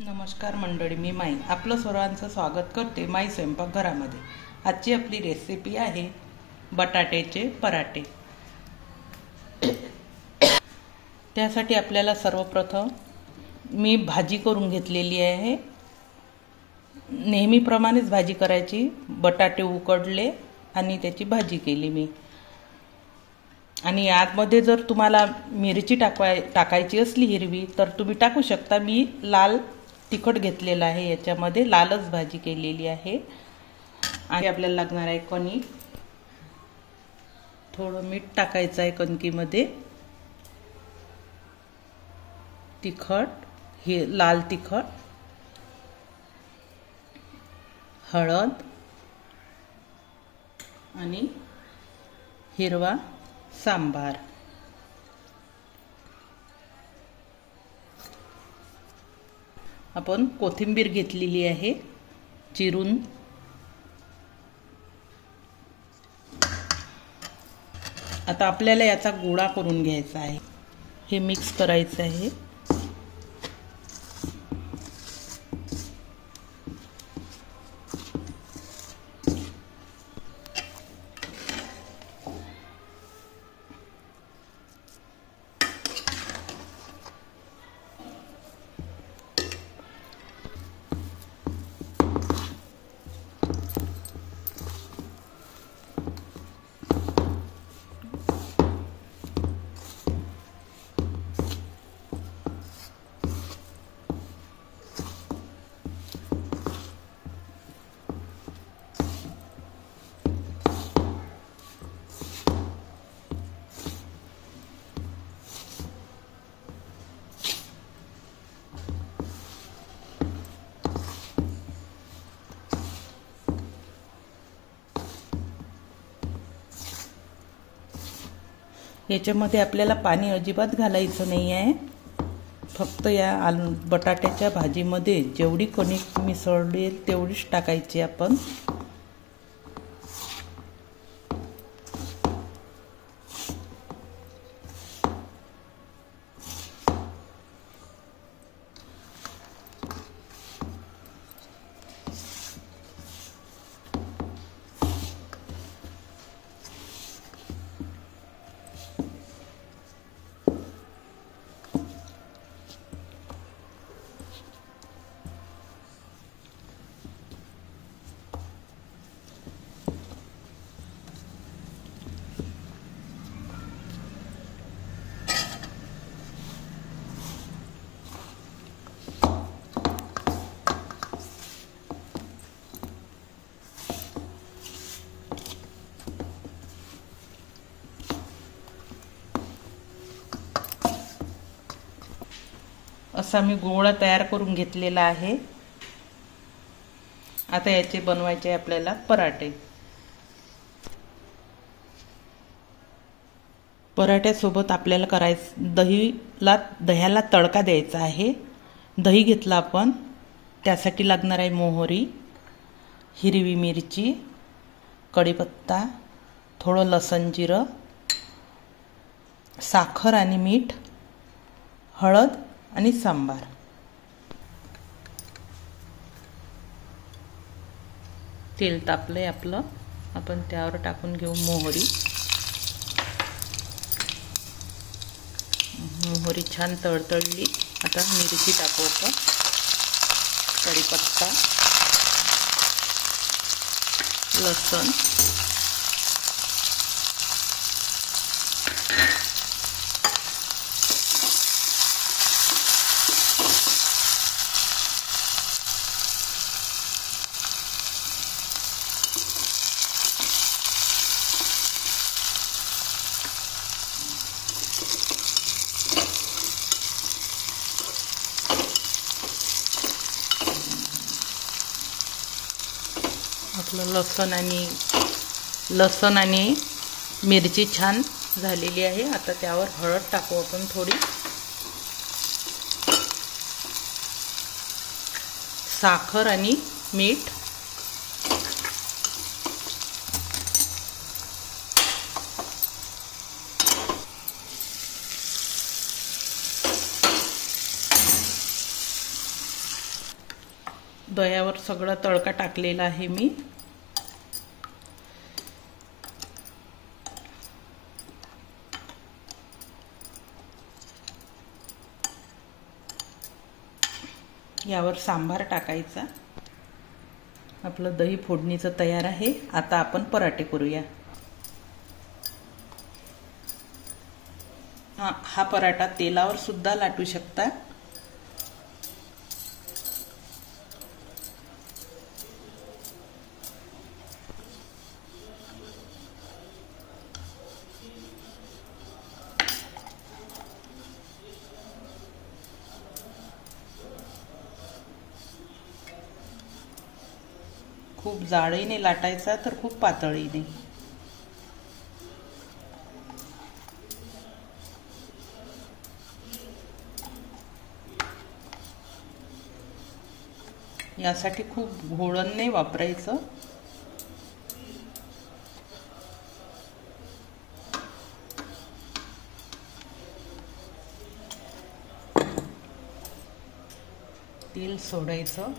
नमस्कार मंडळी, मी माई आपलं सर्वांचं स्वागत करते माई स्वयंपाकघरामध्ये। आजची आपली रेसिपी आहे बटाट्याचे पराठे। त्यासाठी आपल्याला सर्वप्रथम मी भाजी करून घेतलेली आहे। नेहमीप्रमाणेच भाजी करायची। बटाटे उकडले आणि त्याची भाजी केली मी। आणि आतमध्ये जर तुम्हाला मिरची टाकायची असली हिरवी तर तुम्ही टाकू शकता। मी लाल तिखट घेतलेला आहे, याच्यामध्ये लालच भाजी केलेली आहे। आणि आपल्याला लागणार आहे कणिक, थोडं मीठ टाकायचं आहे कणकीमध्ये, तिखट, हे लाल तिखट, हळद आणि हिरवा सांबार। आपण कोथिंबीर घेतलेली आहे चिरून। आता आपल्याला याचा गोळा करून घ्यायचा आहे। हे मिक्स करायचं आहे। याच्यामध्ये आपल्याला पाणी अजिबात घालायचं नाही आहे। फक्त या बटाट्याच्या भाजीमध्ये जेवढी कणिक मिसळेल तेवढीच टाकायची आपण। असा मी गोळा तयार करून घेतलेला आहे। आता याचे बनवायचे आपल्याला पराठे। पराठ्यासोबत आपल्याला करायचं दह्याला तडका द्यायचा आहे। दही घेतला आपण, त्यासाठी लागणार आहे मोहरी, हिरवी मिरची, कढीपत्ता, थोडं लसण जिरं, साखर आणि मीठ, हळद आणि सांबार। तेल तापलंय आपलं, आपण त्यावर टाकून घेऊ मोहरी। मोहरी छान तळतळली, आता मिरची टाकू आपण, कढीपत्ता, लसण, आपलं लसण आणि मिरची छान झालेली आहे। आता त्यावर हळद टाकू आपण थोडी, साखर आणि मीठ, दह्यावर सगळा तडका टाकलेला आहे मी. यावर सांबार टाकायचा. आपलं दही फोडणीचं तयार आहे. आता आपण पराठे करूया. हा पराठा तेलावर सुद्धा लाटू शकता. खूप जाडही नाही लाटायचा तर खूप पातळही नाही. यासाठी खूप घोळण नाही वापरायचं. तेल सोडायचं.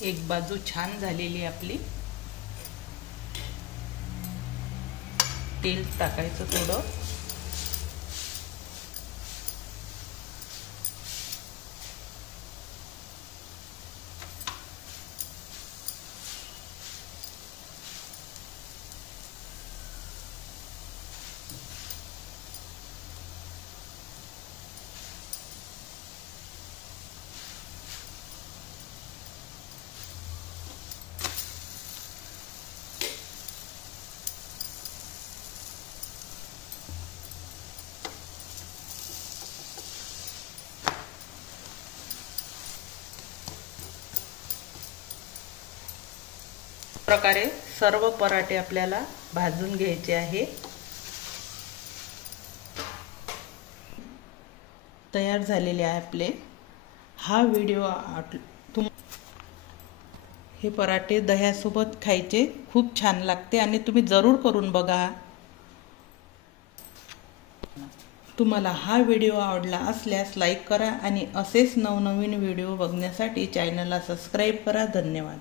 एक बाजू छान झालेली आपली. तेल टाकायचं थोडं. प्रकारे सर्व पराठे आपल्याला भाजून घ्यायचे आहे. तयार झालेले आहे आपले. हा व्हिडिओ हे पराठे दह्यासोबत खायचे खूप छान लागते आणि तुम्ही जरूर करून बघा. तुम्हाला हा व्हिडिओ आवडला असल्यास लाईक करा आणि असेच नवनवीन व्हिडिओ बघण्यासाठी चॅनलला सबस्क्राईब करा. धन्यवाद.